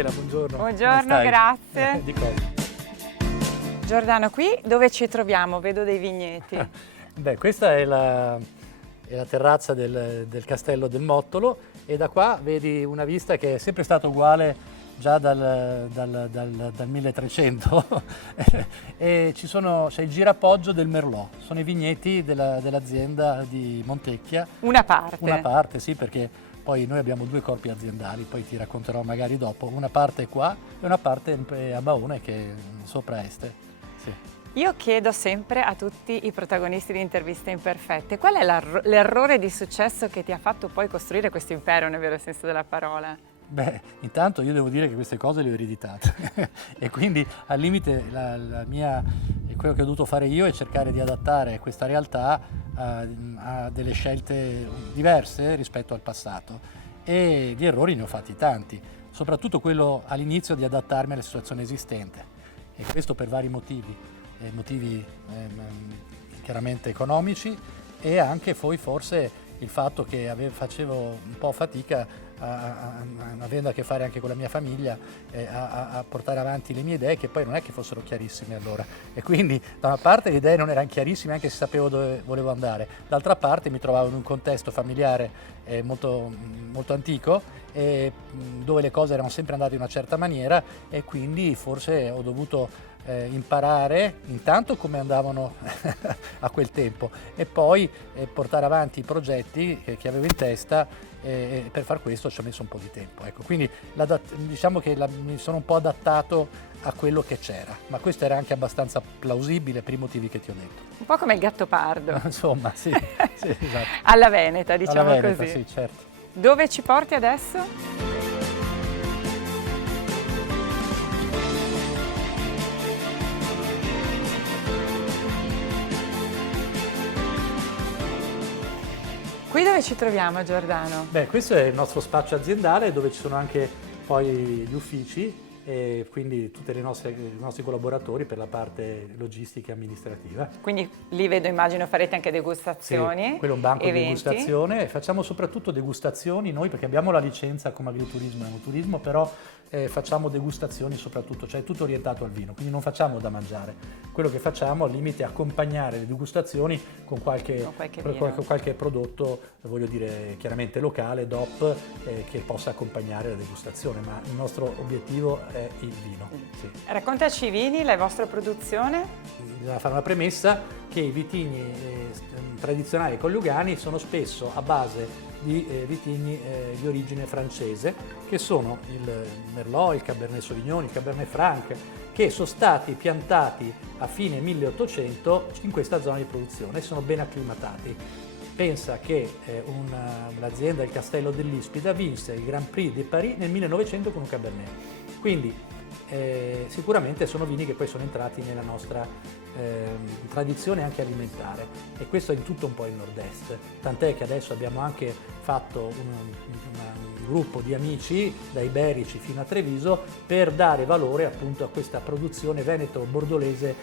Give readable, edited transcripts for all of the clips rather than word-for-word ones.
Elena, buongiorno. Buongiorno, grazie. Di cosa? Giordano, qui dove ci troviamo? Vedo dei vigneti. Beh, questa è la terrazza del Castello del Mottolo e da qua vedi una vista che è sempre stata uguale già dal 1300 e c'è il girapoggio del Merlot, sono i vigneti dell'azienda di Montecchia. Una parte? Una parte, sì, perché poi noi abbiamo due corpi aziendali, poi ti racconterò magari dopo, una parte è qua e una parte a Baone che è sopra Este. Sì. Io chiedo sempre a tutti i protagonisti di Interviste Imperfette, qual è l'errore di successo che ti ha fatto poi costruire questo impero, nel vero senso della parola? Beh, intanto io devo dire che queste cose le ho ereditate e quindi al limite quello che ho dovuto fare io è cercare di adattare questa realtà a delle scelte diverse rispetto al passato e di errori ne ho fatti tanti, soprattutto quello all'inizio di adattarmi alla situazione esistente e questo per vari motivi chiaramente economici e anche poi forse il fatto che facevo un po' fatica avendo a che fare anche con la mia famiglia a portare avanti le mie idee che poi non è che fossero chiarissime allora e quindi da una parte le idee non erano chiarissime anche se sapevo dove volevo andare, d'altra parte mi trovavo in un contesto familiare molto, molto antico dove le cose erano sempre andate in una certa maniera e quindi forse ho dovuto imparare intanto come andavano a quel tempo e poi portare avanti i progetti che avevo in testa e per far questo ci ho messo un po' di tempo. Ecco, quindi diciamo che mi sono un po' adattato a quello che c'era, ma questo era anche abbastanza plausibile per i motivi che ti ho detto. Un po' come il Gattopardo. Insomma, sì, sì, esatto. Alla Veneta, diciamo Alla Veneta, così. sì, certo. Dove ci porti adesso? Qui dove ci troviamo, Giordano? Beh, questo è il nostro spazio aziendale dove ci sono anche poi gli uffici e quindi tutti i nostri collaboratori per la parte logistica e amministrativa. Quindi lì vedo, immagino, farete anche degustazioni. Sì, quello è un banco di eventi. degustazione, facciamo soprattutto degustazioni noi perché abbiamo la licenza come agriturismo e enoturismo, però facciamo degustazioni soprattutto, cioè tutto orientato al vino, quindi non facciamo da mangiare. Quello che facciamo al limite è accompagnare le degustazioni con qualche prodotto, voglio dire chiaramente locale, DOP, che possa accompagnare la degustazione, ma il nostro obiettivo è il vino. Sì. Raccontaci i vini, la vostra produzione. Bisogna fare una premessa che i vitigni tradizionali coniugani sono spesso a base di vitigni di origine francese, che sono il Merlot, il Cabernet Sauvignon, il Cabernet Franc, che sono stati piantati a fine 1800 in questa zona di produzione e sono ben acclimatati. Pensa che l'azienda del Castello dell'Ispida vinse il Grand Prix de Paris nel 1900 con un Cabernet. Quindi sicuramente sono vini che poi sono entrati nella nostra tradizione anche alimentare e questo è in tutto un po' il nord-est, tant'è che adesso abbiamo anche fatto un gruppo di amici da Iberici fino a Treviso per dare valore appunto a questa produzione veneto-bordolese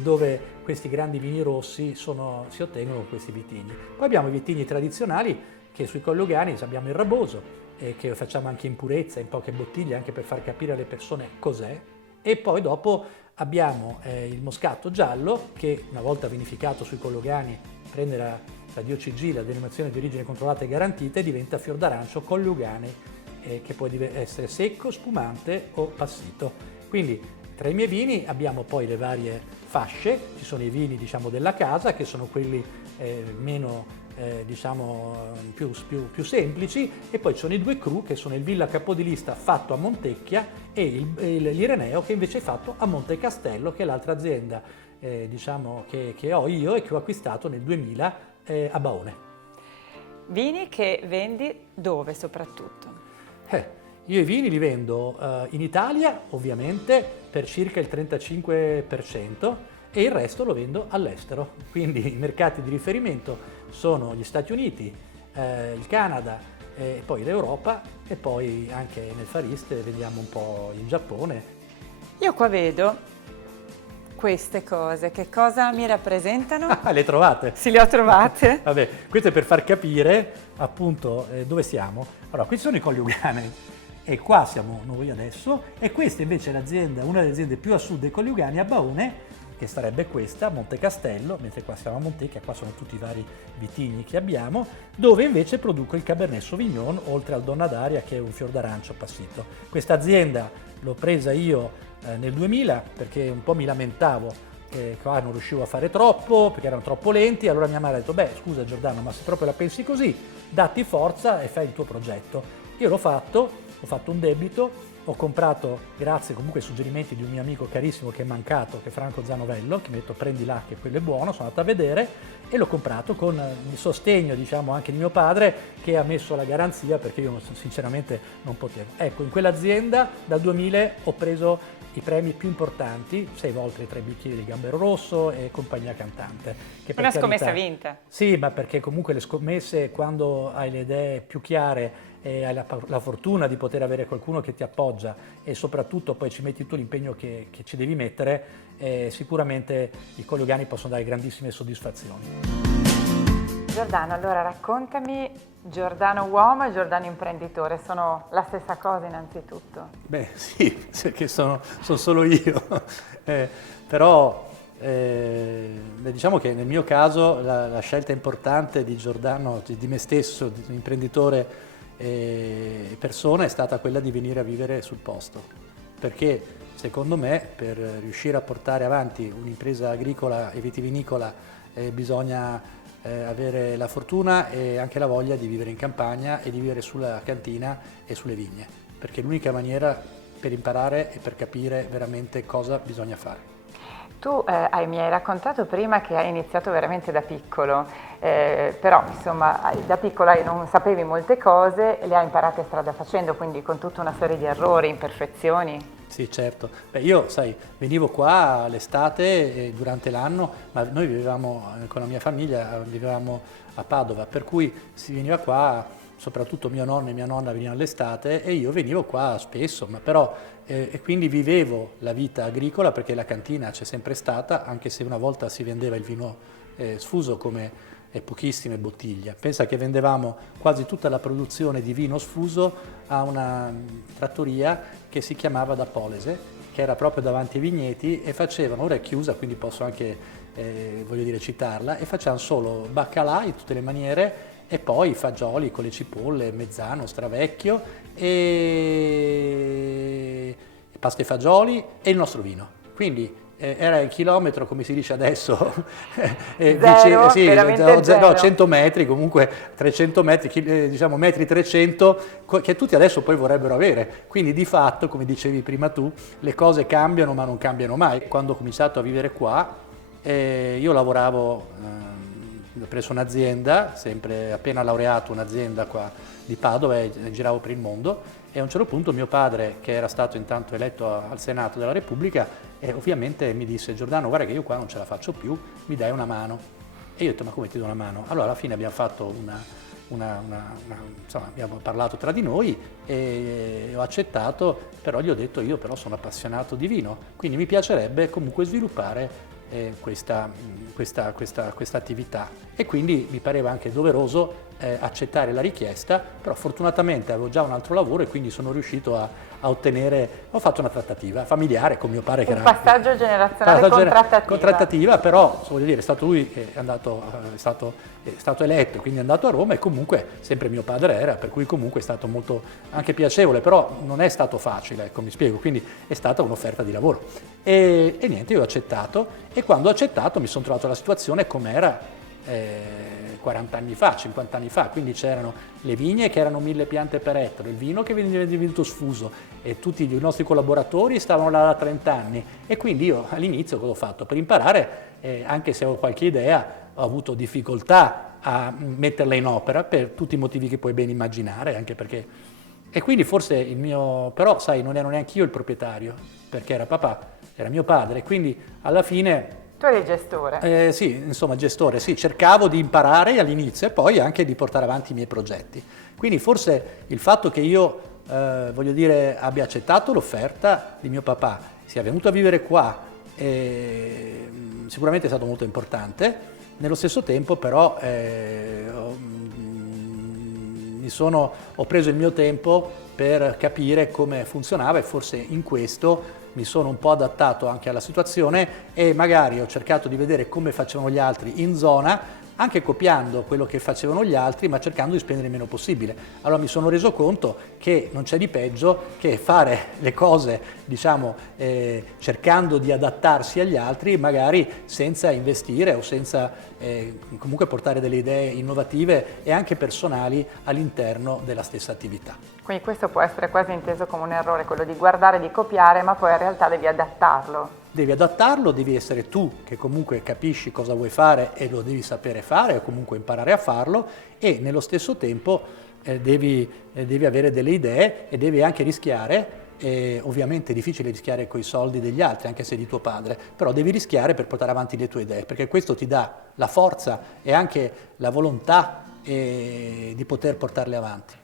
dove questi grandi vini rossi si ottengono con questi vitigni. Poi abbiamo i vitigni tradizionali che sui Collegani abbiamo il Raboso che facciamo anche in purezza, in poche bottiglie, anche per far capire alle persone cos'è. E poi dopo abbiamo il Moscato giallo che una volta vinificato sui Collegani prende la DOCG, la denominazione di origine controllata e garantita e diventa fior d'arancio Collegani che può essere secco, spumante o passito. Quindi tra i miei vini abbiamo poi le varie fasce, ci sono i vini diciamo della casa che sono quelli meno più semplici e poi ci sono i due cru che sono il Villa Capodilista fatto a Montecchia e l'Ireneo che invece è fatto a Monte Castello, che è l'altra azienda che ho io e che ho acquistato nel 2000 a Baone. Vini che vendi dove soprattutto? Io i vini li vendo in Italia ovviamente per circa il 35% e il resto lo vendo all'estero, quindi i mercati di riferimento sono gli Stati Uniti, il Canada, e poi l'Europa e poi anche nel Far East vendiamo un po' in Giappone. Io qua vedo queste cose, che cosa mi rappresentano? Le trovate? Sì, le ho trovate. Vabbè, questo è per far capire appunto dove siamo. Allora, qui sono i Collegani. e qua siamo noi adesso, e questa invece è l'azienda, una delle aziende più a sud dei Colli a Baone, che sarebbe questa, Monte Castello, mentre qua siamo a Montecchia, qua sono tutti i vari vitigni che abbiamo, dove invece produco il Cabernet Sauvignon, oltre al Donna Daria che è un fior d'arancio appassito. Questa azienda l'ho presa io nel 2000 perché un po' mi lamentavo che qua non riuscivo a fare troppo, perché erano troppo lenti, allora mia madre ha detto, beh scusa Giordano, ma se proprio la pensi così, datti forza e fai il tuo progetto. Io l'ho fatto un debito, ho comprato, grazie comunque ai suggerimenti di un mio amico carissimo che è mancato, che è Franco Zanovello, che mi ha detto prendi là che quello è buono, sono andato a vedere e l'ho comprato con il sostegno diciamo anche di mio padre che ha messo la garanzia perché io sinceramente non potevo. Ecco, in quell'azienda dal 2000 ho preso i premi più importanti, 6 volte i 3 bicchieri di Gambero Rosso e compagnia cantante. Che Una scommessa vinta. Sì, ma perché comunque le scommesse quando hai le idee più chiare e hai la fortuna di poter avere qualcuno che ti appoggia e soprattutto poi ci metti tu l'impegno che ci devi mettere, sicuramente i coniugali possono dare grandissime soddisfazioni. Giordano, allora raccontami, Giordano uomo e Giordano imprenditore, sono la stessa cosa innanzitutto? Beh sì, perché sono solo io, però diciamo che nel mio caso la scelta importante di Giordano, di me stesso, di imprenditore e persona è stata quella di venire a vivere sul posto, perché secondo me per riuscire a portare avanti un'impresa agricola e vitivinicola bisogna avere la fortuna e anche la voglia di vivere in campagna e di vivere sulla cantina e sulle vigne, perché è l'unica maniera per imparare e per capire veramente cosa bisogna fare. Tu mi hai raccontato prima che hai iniziato veramente da piccolo, però insomma da piccola non sapevi molte cose e le hai imparate strada facendo, quindi con tutta una serie di errori, imperfezioni. Sì, certo. Beh, io, sai, venivo qua l'estate durante l'anno, ma noi vivevamo con la mia famiglia, vivevamo a Padova, per cui si veniva qua, soprattutto mio nonno e mia nonna venivano l'estate e io venivo qua spesso, ma però e quindi vivevo la vita agricola perché la cantina c'è sempre stata, anche se una volta si vendeva il vino sfuso come pochissime bottiglie. Pensa che vendevamo quasi tutta la produzione di vino sfuso a una trattoria che si chiamava Da Polese, che era proprio davanti ai vigneti e facevano, ora è chiusa quindi posso anche voglio dire citarla, e facevano solo baccalà in tutte le maniere e poi fagioli con le cipolle, mezzano, stravecchio e pasta e fagioli e il nostro vino. Quindi era il chilometro, come si dice adesso, Zero, sì, veramente zero. no, 100 metri, comunque 300 metri, diciamo metri 300, che tutti adesso poi vorrebbero avere. Quindi di fatto, come dicevi prima tu, le cose cambiano ma non cambiano mai. Quando ho cominciato a vivere qua, io lavoravo presso un'azienda, sempre appena laureato, un'azienda qua di Padova e giravo per il mondo. E a un certo punto mio padre, che era stato intanto eletto al Senato della Repubblica, ovviamente mi disse: Giordano, guarda che io qua non ce la faccio più, mi dai una mano? E io ho detto: ma come ti do una mano? Allora alla fine abbiamo fatto insomma abbiamo parlato tra di noi e ho accettato, però gli ho detto: io però sono appassionato di vino, quindi mi piacerebbe comunque sviluppare questa attività, e quindi mi pareva anche doveroso accettare la richiesta, però fortunatamente avevo già un altro lavoro e quindi sono riuscito a ottenere, ho fatto una trattativa familiare con mio padre, che era passaggio generazionale con trattativa. Però voglio dire, è stato lui che è stato eletto, quindi è andato a Roma e comunque sempre mio padre era, per cui comunque è stato molto anche piacevole, però non è stato facile, ecco, mi spiego, quindi è stata un'offerta di lavoro e niente, io ho accettato, e quando ho accettato mi sono trovato la situazione com'era 40 anni fa, 50 anni fa, quindi c'erano le vigne che erano 1000 piante per ettaro, il vino che veniva divenuto sfuso e tutti i nostri collaboratori stavano là da 30 anni, e quindi io all'inizio cosa ho fatto? Per imparare, anche se ho qualche idea, ho avuto difficoltà a metterla in opera per tutti i motivi che puoi ben immaginare, anche perché, e quindi forse il mio, però sai, non ero neanche io il proprietario, perché era papà, era mio padre, quindi alla fine Tu eri gestore. sì, insomma, gestore, sì, cercavo di imparare all'inizio e poi anche di portare avanti i miei progetti. Quindi forse il fatto che io, voglio dire, abbia accettato l'offerta di mio papà, sia venuto a vivere qua, sicuramente è stato molto importante. Nello stesso tempo però mi ho preso il mio tempo per capire come funzionava e forse in questo mi sono un po' adattato anche alla situazione e magari ho cercato di vedere come facevano gli altri in zona, anche copiando quello che facevano gli altri, ma cercando di spendere il meno possibile. Allora mi sono reso conto che non c'è di peggio che fare le cose, diciamo, cercando di adattarsi agli altri, magari senza investire o senza comunque portare delle idee innovative e anche personali all'interno della stessa attività. Quindi questo può essere quasi inteso come un errore, quello di guardare, di copiare, ma poi in realtà devi adattarlo. Devi adattarlo, devi essere tu che comunque capisci cosa vuoi fare e lo devi sapere fare o comunque imparare a farlo e nello stesso tempo devi avere delle idee e devi anche rischiare. Ovviamente è difficile rischiare coi soldi degli altri, anche se di tuo padre, però devi rischiare per portare avanti le tue idee, perché questo ti dà la forza e anche la volontà di poter portarle avanti.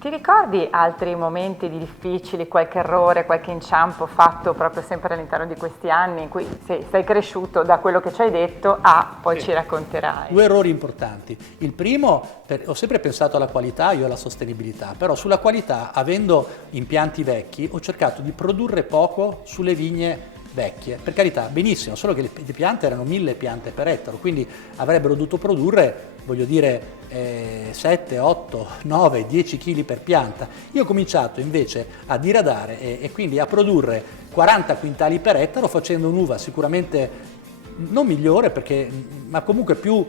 Ti ricordi altri momenti difficili, qualche errore, qualche inciampo fatto proprio sempre all'interno di questi anni in cui sei cresciuto da quello che ci hai detto poi ci racconterai? 2 errori importanti. Il primo, ho sempre pensato alla qualità, io alla sostenibilità, però sulla qualità, avendo impianti vecchi, ho cercato di produrre poco sulle vigne vecchie. Per carità, benissimo, solo che le piante erano 1000 piante per ettaro, quindi avrebbero dovuto produrre, voglio dire, 7, 8, 9, 10 kg per pianta. Io ho cominciato invece a diradare e quindi a produrre 40 quintali per ettaro facendo un'uva sicuramente non migliore ma comunque più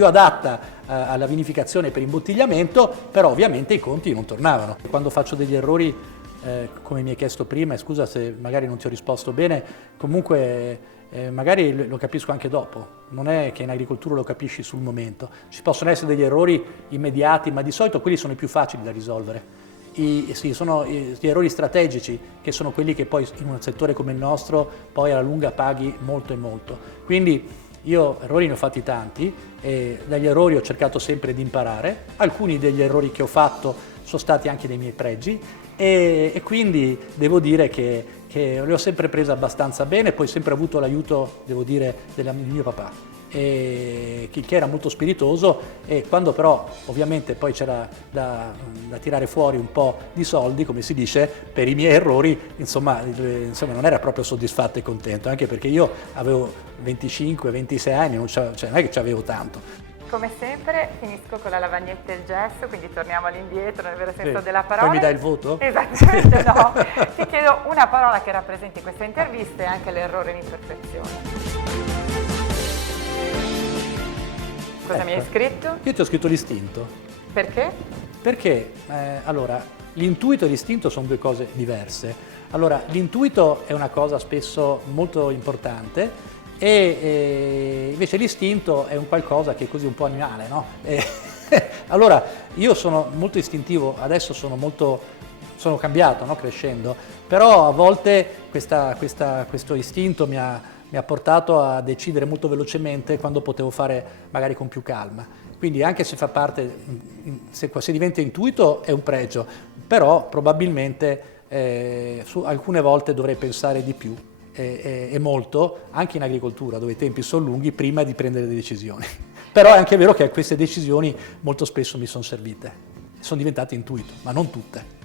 adatta alla vinificazione per imbottigliamento, però ovviamente i conti non tornavano. Quando faccio degli errori, come mi hai chiesto prima, e scusa se magari non ti ho risposto bene, comunque magari lo capisco anche dopo, non è che in agricoltura lo capisci sul momento, ci possono essere degli errori immediati, ma di solito quelli sono i più facili da risolvere. Sono gli errori strategici che sono quelli che poi in un settore come il nostro poi alla lunga paghi molto e molto. Quindi io errori ne ho fatti tanti e dagli errori ho cercato sempre di imparare, alcuni degli errori che ho fatto sono stati anche dei miei pregi e quindi devo dire che le ho sempre prese abbastanza bene, poi sempre avuto l'aiuto, devo dire, di mio papà, che era molto spiritoso e quando però ovviamente poi c'era da tirare fuori un po' di soldi, come si dice, per i miei errori, insomma non era proprio soddisfatto e contento, anche perché io avevo 25-26 anni, non è che ci avevo tanto. Come sempre finisco con la lavagnetta e il gesso, quindi torniamo all'indietro nel vero senso della parola. Poi mi dai il voto? Esattamente, no. Ti chiedo una parola che rappresenti questa intervista e anche l'errore e l'imperfezione. Cosa mi hai scritto? Io ti ho scritto l'istinto. Perché? Perché, allora, l'intuito e l'istinto sono 2 cose diverse. Allora, l'intuito è una cosa spesso molto importante e invece l'istinto è un qualcosa che è così un po' animale, no? Allora, io sono molto istintivo, adesso sono cambiato, no? Crescendo, però a volte questo istinto mi ha portato a decidere molto velocemente quando potevo fare magari con più calma. Quindi anche se fa parte, se diventa intuito è un pregio, però probabilmente alcune volte dovrei pensare di più e molto, anche in agricoltura dove i tempi sono lunghi, prima di prendere le decisioni. Però è anche vero che queste decisioni molto spesso mi sono servite, sono diventate intuito, ma non tutte.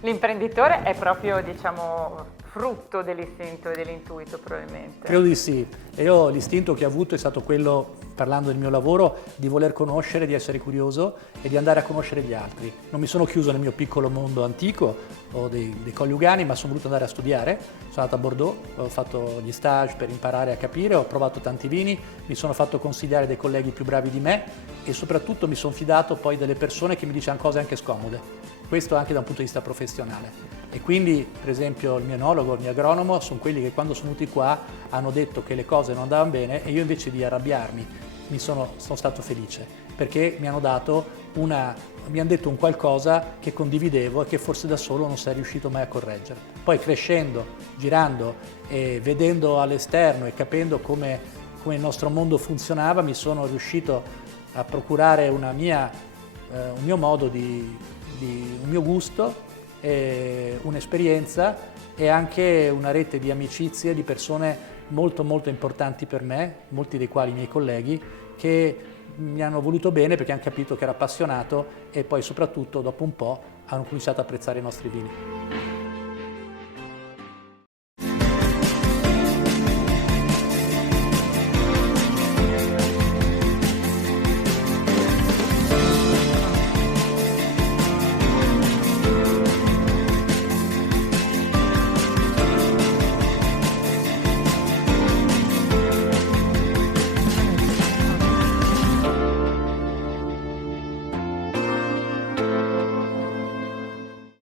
L'imprenditore è proprio, diciamo, frutto dell'istinto e dell'intuito probabilmente. Credo di sì. E io l'istinto che ho avuto è stato quello, parlando del mio lavoro, di voler conoscere, di essere curioso e di andare a conoscere gli altri. Non mi sono chiuso nel mio piccolo mondo antico o dei Colli Ugani, ma sono voluto andare a studiare. Sono andato a Bordeaux, ho fatto gli stage per imparare a capire, ho provato tanti vini, mi sono fatto consigliare dai colleghi più bravi di me e soprattutto mi sono fidato poi delle persone che mi dicevano cose anche scomode. Questo anche da un punto di vista professionale. E quindi, per esempio, il mio enologo, il mio agronomo, sono quelli che quando sono venuti qua hanno detto che le cose non andavano bene e io invece di arrabbiarmi sono stato felice perché mi hanno detto un qualcosa che condividevo e che forse da solo non sei riuscito mai a correggere. Poi crescendo, girando e vedendo all'esterno e capendo come il nostro mondo funzionava, mi sono riuscito a procurare un mio modo un mio gusto, un'esperienza e anche una rete di amicizie di persone molto molto importanti per me, molti dei quali miei colleghi, che mi hanno voluto bene perché hanno capito che ero appassionato e poi soprattutto dopo un po' hanno cominciato a apprezzare i nostri vini.